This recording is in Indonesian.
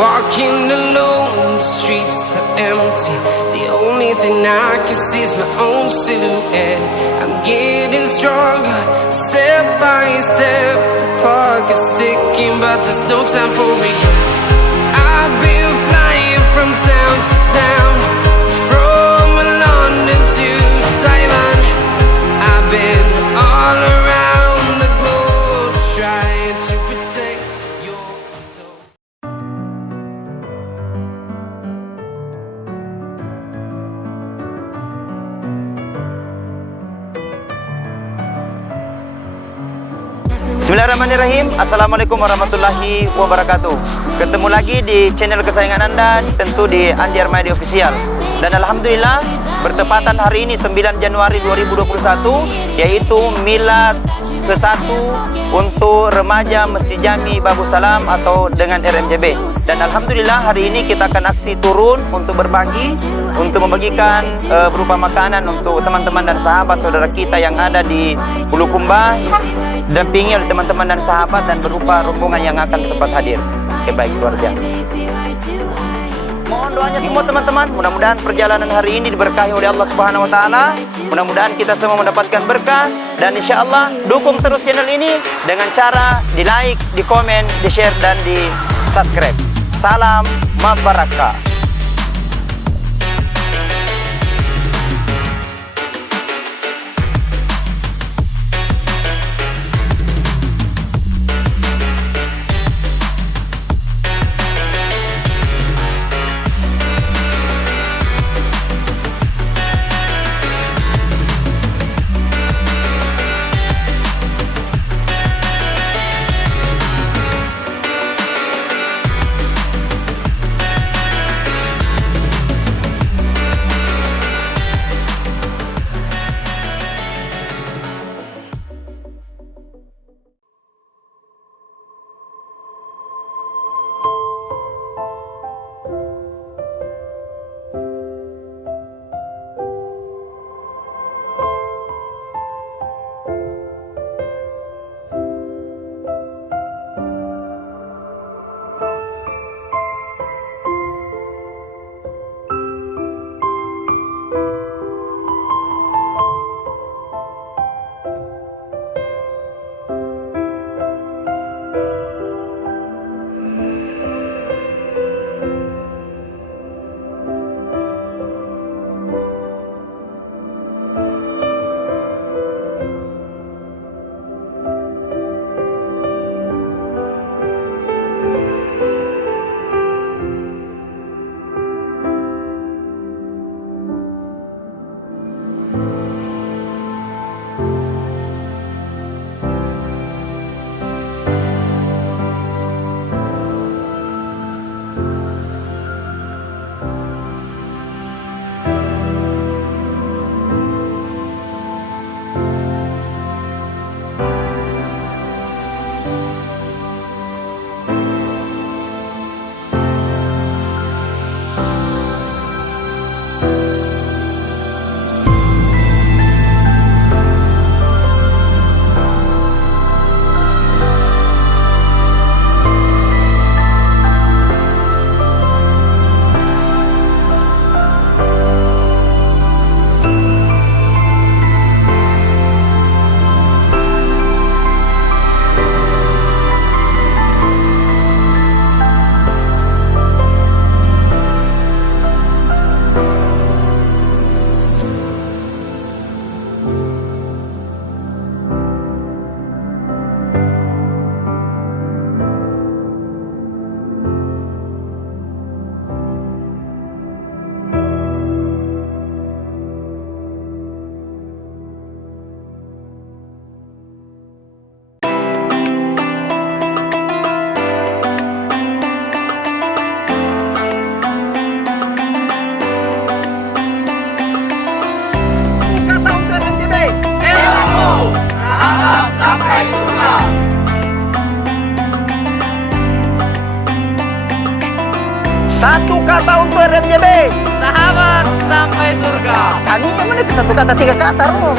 Walking alone, the streets are empty. The only thing I can see is my own silhouette. I'm getting stronger, step by step. The clock is ticking, but there's no time for regrets. I've been flying from town to town, from London to Taiwan. I've been all around the globe trying to protect your soul. Bismillahirrahmanirrahim. Assalamualaikum warahmatullahi wabarakatuh. Ketemu lagi di channel kesayangan Anda, tentu di Andi Armadi Official. Dan alhamdulillah bertepatan hari ini 9 Januari 2021, yaitu milad ke-1 untuk remaja Masjid Jami Babu Salam atau dengan RMJB. Dan alhamdulillah hari ini kita akan aksi turun untuk berbagi, untuk membagikan berupa makanan untuk teman-teman dan sahabat saudara kita yang ada di Bulukumba, dampingi oleh teman-teman dan sahabat, dan berupa rombongan yang akan sempat hadir. Oke, baik, luar biasa. Mohon doanya semua teman-teman, mudah-mudahan perjalanan hari ini diberkahi oleh Allah Subhanahu wa taala. Mudah-mudahan kita semua mendapatkan berkah, dan insya Allah dukung terus channel ini dengan cara di-like, di-komen, di-share, dan di-subscribe. Salam mabarakah. Satu kata untuk RMJB. Sahabat sampai surga. Sanunya mana ke satu kata tiga kata, Ro.